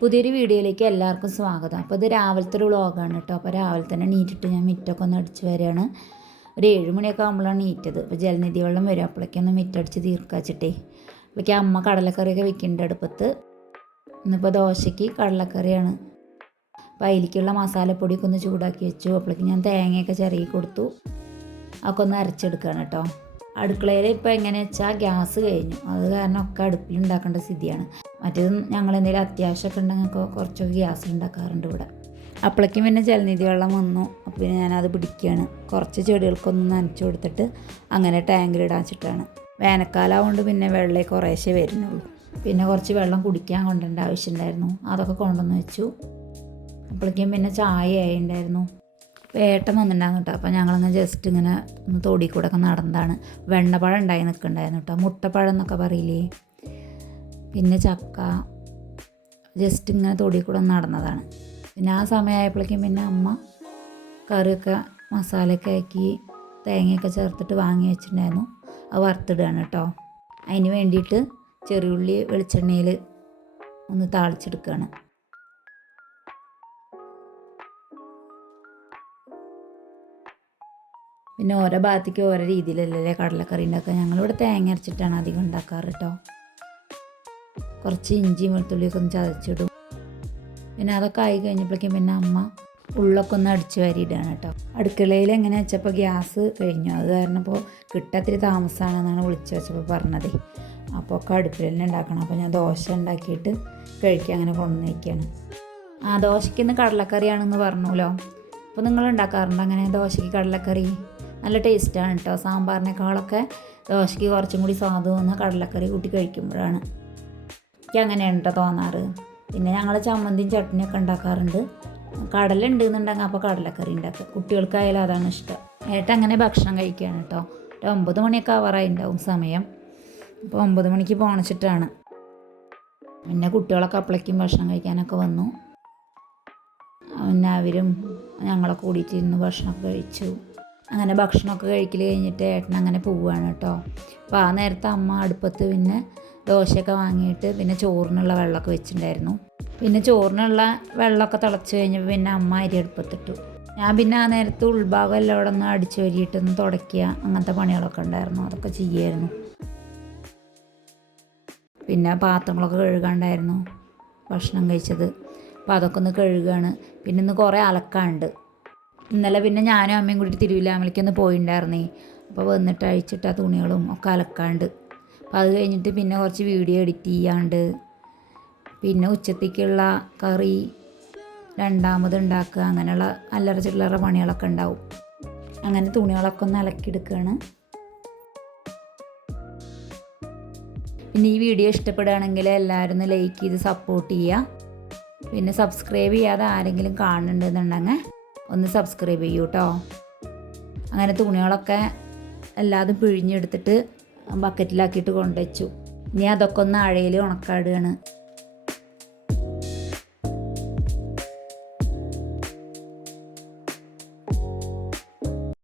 പുതിയൊരു വീഡിയോയിലേക്ക് എല്ലാവർക്കും സ്വാഗതം. അപ്പോൾ ഇത് രാവിലത്തെ ഒരു വ്ളോഗാണ് കേട്ടോ. അപ്പോൾ രാവിലെ തന്നെ നീറ്റിട്ട് ഞാൻ മിറ്റൊക്കെ ഒന്ന് അടിച്ച് വരികയാണ്. ഒരു 7 മണിയൊക്കെ ആകുമ്പോഴാണ് നീറ്റത്. അപ്പോൾ ജലനിധി വെള്ളം വരും, അപ്പോഴേക്കൊന്ന് മിറ്റടിച്ച് തീർക്കാച്ചിട്ടേ. അപ്പോഴേക്കും അമ്മ കടലക്കറിയൊക്കെ വെക്കുന്നുണ്ട് അടുപ്പത്ത്. ഇന്നിപ്പോൾ ദോശയ്ക്ക് കടലക്കറിയാണ്. അപ്പോൾ അതിലേക്കുള്ള മസാലപ്പൊടിയൊക്കെ ഒന്ന് ചൂടാക്കി വെച്ചു. അപ്പോഴേക്കും ഞാൻ തേങ്ങയൊക്കെ ചിരകി കൊടുത്തു. അതൊക്കെ ഒന്ന് അരച്ചെടുക്കുകയാണ് കേട്ടോ. അടുക്കളയിൽ ഇപ്പോൾ എങ്ങനെയാണെന്ന് വെച്ചാൽ ഗ്യാസ് കഴിഞ്ഞു, അത് കാരണം ഒക്കെ അടുപ്പിലുണ്ടാക്കേണ്ട സ്ഥിതിയാണ്. മറ്റേത് ഞങ്ങൾ എന്തെങ്കിലും അത്യാവശ്യമൊക്കെ ഉണ്ടെങ്കിൽ കുറച്ചൊക്കെ ഗ്യാസ് ഉണ്ടാക്കാറുണ്ട് ഇവിടെ. അപ്പോഴേക്കും പിന്നെ ജലനിധി വെള്ളം വന്നു. അപ്പോൾ പിന്നെ ഞാനത് പിടിക്കുകയാണ്. കുറച്ച് ചെടികൾക്കൊന്ന് നനച്ച് കൊടുത്തിട്ട് അങ്ങനെ ടാങ്കിലിടാൻ വെച്ചിട്ടാണ്. വേനൽക്കാലമായതുകൊണ്ട് പിന്നെ വെള്ളം കുറേശ്ശേ വരുന്നുള്ളൂ. പിന്നെ കുറച്ച് വെള്ളം കുടിക്കാൻ കൊണ്ടുവരേണ്ട ആവശ്യമുണ്ടായിരുന്നു, അതൊക്കെ കൊണ്ടുവന്ന് വെച്ചു. അപ്പോഴേക്കും പിന്നെ ചായ ആയിട്ടുണ്ടായിരുന്നു. ഏട്ടൻ വന്നിട്ടുണ്ടായിരുന്നു കേട്ടോ. അപ്പോൾ ഞങ്ങളിങ്ങനെ ജസ്റ്റ് ഇങ്ങനെ ഒന്ന് തൊടി കൂടെ ഒക്കെ നടന്നതാണ്. വെണ്ണപ്പഴം ഉണ്ടായി നിൽക്കുന്നുണ്ടായിരുന്നു കേട്ടോ, മുട്ടപ്പഴം എന്നൊക്കെ പറയില്ലേ. പിന്നെ ചക്ക, ജസ്റ്റ് ഇങ്ങനെ തൊടി കൂടെ നടന്നതാണ്. പിന്നെ ആ സമയമായപ്പോഴേക്കും പിന്നെ അമ്മ കറിയൊക്കെ മസാലയൊക്കെ ആക്കി തേങ്ങയൊക്കെ ചേർത്തിട്ട് വാങ്ങി വെച്ചിട്ടുണ്ടായിരുന്നു. അത് വറുത്തിടുകയാണ് കേട്ടോ. അതിന് വേണ്ടിയിട്ട് ചെറിയുള്ളി വെളിച്ചെണ്ണയിൽ ഒന്ന് താളിച്ചെടുക്കുകയാണ്. പിന്നെ ഓരോ ഭാഗത്തേക്ക് ഓരോ രീതിയിലല്ലേ കടലക്കറി ഉണ്ടാക്കുക. ഞങ്ങളിവിടെ തേങ്ങ അരച്ചിട്ടാണ് അധികം ഉണ്ടാക്കാറ് കേട്ടോ. കുറച്ച് ഇഞ്ചിയും വെളുത്തുള്ളിയൊക്കെ ഒന്ന് ചതച്ചിടും. പിന്നെ അതൊക്കെ ആയി കഴിഞ്ഞപ്പോഴേക്കും പിന്നെ അമ്മ ഉള്ളൊക്കെ ഒന്ന് അടിച്ച് വാരിയിടുകയാണ് കേട്ടോ. അടുക്കളയിൽ എങ്ങനെ വെച്ചപ്പോൾ ഗ്യാസ് കഴിഞ്ഞു, അത് കാരണം ഇപ്പോൾ കിട്ടത്തിരി താമസമാണെന്നാണ് വിളിച്ച് വെച്ചപ്പോൾ പറഞ്ഞത്. അപ്പോൾ ഒക്കെ അടുപ്പിൽ തന്നെ ഉണ്ടാക്കണം. അപ്പോൾ ഞാൻ ദോശ ഉണ്ടാക്കിയിട്ട് കഴിക്കാൻ അങ്ങനെ കൊണ്ടുവന്ന് വയ്ക്കുകയാണ്. ദോശയ്ക്ക് ഇന്ന് കടലക്കറിയാണെന്ന് പറഞ്ഞല്ലോ. അപ്പോൾ നിങ്ങൾ ഉണ്ടാക്കാറുണ്ട് അങ്ങനെ ദോശയ്ക്ക് കടലക്കറി? നല്ല ടേസ്റ്റാണ് കേട്ടോ. സാമ്പാറിനേക്കാളൊക്കെ ദോശയ്ക്ക് കുറച്ചും കൂടി സ്വാദ് തോന്നുന്ന കടലക്കറി കൂട്ടി കഴിക്കുമ്പോഴാണ്. എനിക്ക് അങ്ങനെയാണ് കേട്ടോ തോന്നാറ്. പിന്നെ ഞങ്ങൾ ചമ്മന്തിയും ചട്നിയൊക്കെ ഉണ്ടാക്കാറുണ്ട്. കടല ഉണ്ടെന്നുണ്ടെങ്കിൽ അപ്പോൾ കടലക്കറി ഉണ്ടാക്കുക. കുട്ടികൾക്കായാലും അതാണ് ഇഷ്ടം. ഏട്ടൻ അങ്ങനെ ഭക്ഷണം കഴിക്കുകയാണ് കേട്ടോ. ഒരു 9 മണിയൊക്കെ ആവാറായി ഉണ്ടാവും സമയം. അപ്പോൾ 9 മണിക്ക് പോണിച്ചിട്ടാണ്. പിന്നെ കുട്ടികളൊക്കെ അപ്പോഴേക്കും ഭക്ഷണം കഴിക്കാനൊക്കെ വന്നു. പിന്നെ അവരും ഞങ്ങളൊക്കെ കൂടിയിട്ടിരുന്ന് ഭക്ഷണമൊക്കെ കഴിച്ചു. അങ്ങനെ ഭക്ഷണമൊക്കെ കഴിക്കൽ കഴിഞ്ഞിട്ട് ഏട്ടൻ അങ്ങനെ പോവുകയാണ് കേട്ടോ. അപ്പോൾ ആ നേരത്തെ അമ്മ അടുപ്പത്ത് പിന്നെ ദോശയൊക്കെ വാങ്ങിയിട്ട് പിന്നെ ചോറിനുള്ള വെള്ളമൊക്കെ വെച്ചിട്ടുണ്ടായിരുന്നു. പിന്നെ ചോറിനുള്ള വെള്ളമൊക്കെ തിളച്ച് കഴിഞ്ഞപ്പോൾ പിന്നെ അമ്മ അരി അടുപ്പത്തിട്ടു. ഞാൻ പിന്നെ ആ നേരത്ത് ഉൾഭാഗം എല്ലാം ഇവിടെ ഒന്ന് അടിച്ചു വരിയിട്ടൊന്ന് തുടയ്ക്കുക, അങ്ങനത്തെ പണികളൊക്കെ ഉണ്ടായിരുന്നു, അതൊക്കെ ചെയ്യുമായിരുന്നു. പിന്നെ പാത്രങ്ങളൊക്കെ കഴുകാണ്ടായിരുന്നു ഭക്ഷണം കഴിച്ചത്. അപ്പോൾ അതൊക്കെ ഒന്ന് കഴുകുകയാണ്. പിന്നെ ഇന്ന് കുറേ അലക്കാനുണ്ട്. ഇന്നലെ പിന്നെ ഞാനും അമ്മയും കൂടി തിരുവില്ലാമലയ്ക്കൊന്ന് പോയിട്ടുണ്ടായിരുന്നേ. അപ്പോൾ വന്നിട്ട് അഴിച്ചിട്ട തുണികളും ഒക്കെ അലക്കാണ്ട്. അപ്പോൾ അത് കഴിഞ്ഞിട്ട് പിന്നെ കുറച്ച് വീഡിയോ എഡിറ്റ് ചെയ്യാണ്ട്, പിന്നെ ഉച്ചത്തേക്കുള്ള കറി രണ്ടാമത് ഉണ്ടാക്കുക, അങ്ങനെയുള്ള അല്ലറ ചില്ലറ പണികളൊക്കെ ഉണ്ടാവും. അങ്ങനെ തുണികളൊക്കെ ഒന്ന് അലക്കിയെടുക്കുകയാണ്. പിന്നെ ഈ വീഡിയോ ഇഷ്ടപ്പെടുകയാണെങ്കിൽ എല്ലാവരും ഒന്ന് ലൈക്ക് ചെയ്ത് സപ്പോർട്ട് ചെയ്യുക. പിന്നെ സബ്സ്ക്രൈബ് ചെയ്യാതെ ആരെങ്കിലും കാണുന്നുണ്ടെന്നുണ്ടെങ്കിൽ ഒന്ന് സബ്സ്ക്രൈബ് ചെയ്യൂ കേട്ടോ. അങ്ങനെ തുണികളൊക്കെ എല്ലാതും പിഴിഞ്ഞെടുത്തിട്ട് ബക്കറ്റിലാക്കിയിട്ട് കൊണ്ടുവച്ചു. ഇനി അതൊക്കെ ഒന്ന് അഴയിൽ ഉണക്കാടുകയാണ്.